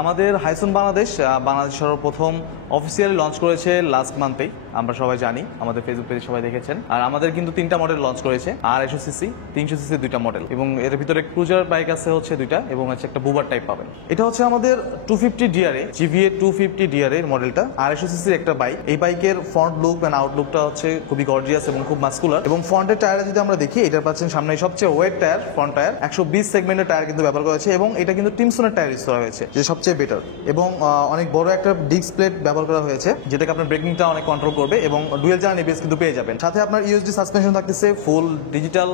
আমাদের হাইসন বাংলাদেশ সর্বপ্রথম officially launch করেছে লাস্ট মান্থেই। আমরা সবাই জানি, আমাদের ফেসবুক পেজে সবাই দেখেছেন। আর আমাদের কিন্তু 3টা মডেল লঞ্চ করেছে, 250 সিসি 300 সিসি 2টা মডেল, এবং এর ভিতরে ক্রুজার বাইক আছে হচ্ছে 2টা, এবং হচ্ছে একটা বুবার টাইপ পাবেন। এটা হচ্ছে আমাদের 250 ডিআরএ জিভিএ 250 ডিআরএ মডেলটা, 250 সিসির একটা বাইক। এই বাইকের ফ্রন্ট লুক এন্ড আউটলুকটা হচ্ছে খুবই গর্জিয়াস এবং খুব মাস্কুলার। এবং ফ্রন্টের টায়ারে যদি আমরা দেখি, এটা পাচ্ছেন সামনে সবচেয়ে ওয়েট টায়ার, ফ্রন্ট টায়ার 120 সেগমেন্টের টায়ার কিন্তু ব্যবহার করা হয়েছে, এবং এটা কিন্তু টিমসনের টায়ার ইউজ করা হয়েছে, যে সবচেয়ে বেটার। এবং অনেক বড় একটা ডিস্ক প্লেট ব্যবহার করা হয়েছে, যেটাকে আপনার ব্রেকিংটা অনেক কন্ট্রোল করবে, এবং ডুয়েল চ্যানেল এবিএস কিন্তু পেয়ে যাবেন। সাথে আপনার ইউএসডি সাসপেনশন থাকতেছে, ফুল ডিজিটাল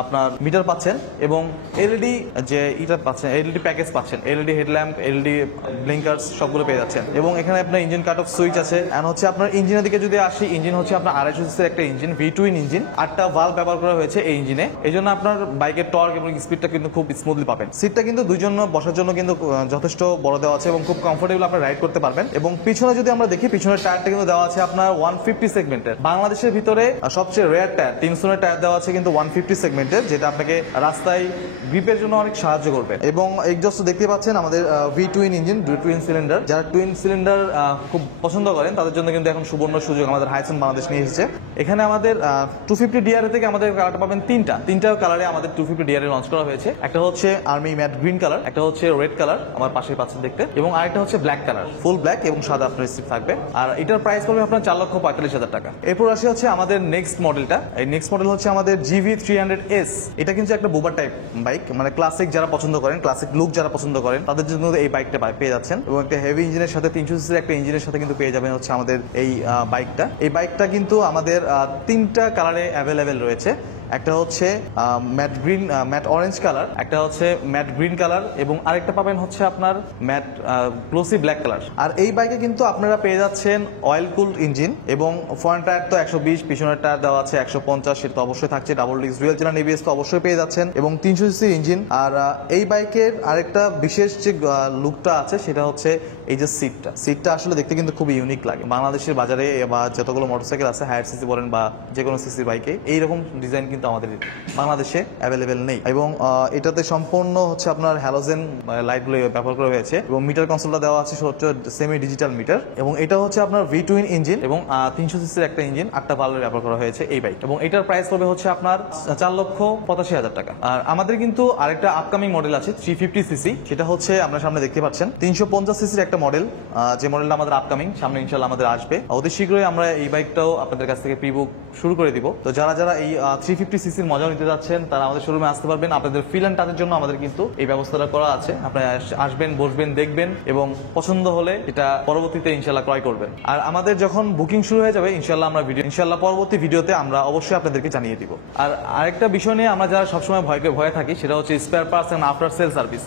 আপনার মিটার পাচ্ছেন, এবং এলইডি যে এটা পাচ্ছেন, এলইডি প্যাকেজ পাচ্ছেন, এলইডি হেডল্যাম্প, এলইডি ব্লিঙ্কার্স সবগুলো পেয়ে যাচ্ছেন। এবং এখানে আপনার ইঞ্জিন কাট অফ সুইচ আছে। এন্ড হচ্ছে আপনার ইঞ্জিনের দিকে যদি আসি, ইঞ্জিন হচ্ছে আপনার 250 সিসির একটা ইঞ্জিন, V2 ইঞ্জিন, 8টা ভালভ ব্যবহার করা হয়েছে এই ইঞ্জিনে। এই জন্য আপনার বাইকের টর্ক এবং স্পিডটা কিন্তু খুব স্মুথলি পাবেন। সিটটা কিন্তু দুইজন বসার জন্য কিন্তু যথেষ্ট বড় দেওয়া আছে, এবং খুব কমফোর্টেবল আপনার রাইড করতে পারবেন। এবং পিছনে যদি আমরা দেখি, পিছনের টায়ারটা কিন্তু দেওয়া আছে আপনার 150 সেগমেন্টের। বাংলাদেশের ভিতরে সবচেয়ে রেয়ার টায়ার, টিমসনের টায়ার দেওয়া আছে কিন্তু 150 সেগমেন্টের, যেটা আপনাকে রাস্তায় গ্রিপের জন্য অনেক সাহায্য করবে। এবং এক্সজস্ট দেখতে পাচ্ছেন আমাদের V2 ইঞ্জিন, টুইন সিলিন্ডার। যারা টুইন সিলিন্ডার খুব পছন্দ করেন তাদের জন্য কিন্তু এখন সুবর্ণ সুযোগ আমাদের হাইসন বাংলাদেশ নিয়ে এসেছে। এখানে আমাদের 250 ডিআরএ থেকে আমাদের কালারটা পাবেন তিনটা কালারে আমাদের 250 ডিআরএ লঞ্চ করা হয়েছে। একটা হচ্ছে আর্মি ম্যাট গ্রিন কালার, একটা হচ্ছে রেড কালার আমার পাশে পাচ্ছেন দেখতে, এবং আরেকটা হচ্ছে ব্ল্যাক কালার, ফুল ব্ল্যাক এবং সাদা আপনার স্ট্রিপ থাকবে। আর এটার প্রাইস পড়বে আপনার 4,45,000 টাকা। এরপর আসে হচ্ছে আমাদের নেক্সট মডেলটা। এই নেক্সট মডেল হচ্ছে আমাদের GV300S। এটা কিন্তু একটা বুবার টাইপ বাইক, মানে ক্লাসিক যারা পছন্দ করেন, ক্লাসিক লুক যারা পছন্দ করেন, তাদের জন্য এই বাইকটা পেয়ে যাচ্ছেন। এবং একটা হেভি ইঞ্জিনের সাথে 300 সিসির একটা ইঞ্জিনের সাথে কিন্তু পেয়ে যাবেন হচ্ছে আমাদের এই বাইকটা। এই বাইকটা কিন্তু আমাদের 3টা কালারে অ্যাভেলেবেল রয়েছে। একটা হচ্ছে ম্যাট অরেঞ্জ কালার, একটা হচ্ছে ম্যাট গ্রিন কালার, এবং আরেকটা পাবেন হচ্ছে আপনার ম্যাট গ্লোসি ব্ল্যাক কালার। আর এই বাইকে কিন্তু আপনারা পেয়ে যাচ্ছেন অয়েল কুলড ইঞ্জিন, এবং ফ্রন্ট টায়ার তো 120, পিছনের টায়ার দেওয়া আছে 150, সেটা তো অবশ্যই থাকছে। Double disc dual channel ABS তো অবশ্যই পেয়ে যাচ্ছেন, এবং 300 সিসি ইঞ্জিন। আর এই বাইকের আরেকটা বিশেষ যে লুকটা আছে, সেটা হচ্ছে এই যে সিটটা আসলে দেখতে কিন্তু খুবই ইউনিক লাগে। বাংলাদেশের বাজারে বা যতগুলো মোটরসাইকেল আছে, হায়ার সিসি বলেন বা যে কোনো সিসির বাইকে, এইরকম ডিজাইন কিন্তু আমাদের বাংলাদেশে অ্যাভেলেবেল নেই। এবং এটাতে সম্পূর্ণ হচ্ছে আপনার হ্যালোজেন লাইটগুলো ব্যবহার করা হয়েছে, এবং মিটার কনসোলটা দেওয়া আছে সেমি ডিজিটাল মিটার। এবং এটা হচ্ছে আপনার V2 ইঞ্জিন, এবং 300 সিসির একটা ইঞ্জিন, 8টা ভালভ ব্যবহার করা হয়েছে এই বাইক। এবং এটার প্রাইস পড়বে হচ্ছে আপনার 4,85,000 টাকা। আর আমাদের কিন্তু আরেকটা আপকামিং মডেল আছে 350 সিসি, সেটা হচ্ছে আপনার সামনে দেখতে পাচ্ছেন 350 সিসির একটা মডেল, যে মডেলটা আমাদের আপকামিং, সামনে ইনশাআল্লাহ আমাদের আসবে অতি শীঘ্রই। আমরা এই বাইকটাও আপনাদের কাছ থেকে প্রি বুক শুরু করে দিব। তো যারা এই 350 সিসির মজা নিতে যাচ্ছেন, তারা আমাদের শোরুমে আসতে পারবেন। আপনাদের ফিল অ্যান্ড টাচের জন্য আমাদের কিন্তু এই ব্যবস্থাটা করা আছে। আপনারা আসবেন, বসবেন, দেখবেন, এবং পছন্দ হলে এটা পরবর্তীতে ইনশাআল্লাহ ক্রয় করবেন। আর আমাদের যখন বুকিং শুরু হয়ে যাবে, ইনশাআল্লাহ পরবর্তী ভিডিওতে আমরা অবশ্যই আপনাদেরকে জানিয়ে দিব। আর আরেকটা বিষয় নিয়ে আমরা যারা সবসময় ভয়ে থাকি, সেটা হচ্ছে spare parts and after sale service.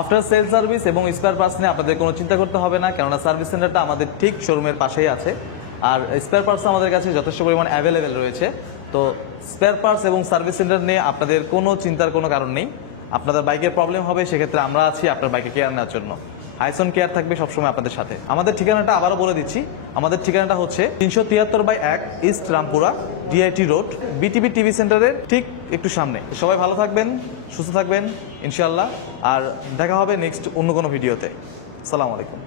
After sale service এবং স্পেয়ার পার্টস নিয়ে আপনাদের কোনো চিন্তা করতে হবে না, কেননা সার্ভিস সেন্টারটা আমাদের ঠিক শোরুমের পাশেই আছে। আর স্পেয়ার পার্টস আমাদের কাছে যথেষ্ট পরিমাণ অ্যাভেলেবেল রয়েছে। তো স্পেয়ার পার্টস এবং সার্ভিস সেন্টার নিয়ে আপনাদের কোনো চিন্তার কোনো কারণ নেই। আপনাদের বাইকের প্রবলেম হবে, সেক্ষেত্রে আমরা আছি আপনার বাইকে কেয়ার নেওয়ার জন্য। হাইসন কেয়ার থাকবে সবসময় আপনাদের সাথে। আমাদের ঠিকানাটা আবারও বলে দিচ্ছি। আমাদের ঠিকানাটা হচ্ছে 373/1 east Rampura, DIT road, BTB TV সেন্টারের ঠিক একটু সামনে। সবাই ভালো থাকবেন, সুস্থ থাকবেন ইনশাআল্লাহ। আর দেখা হবে নেক্সট অন্য কোনো ভিডিওতে। আসসালামু আলাইকুম।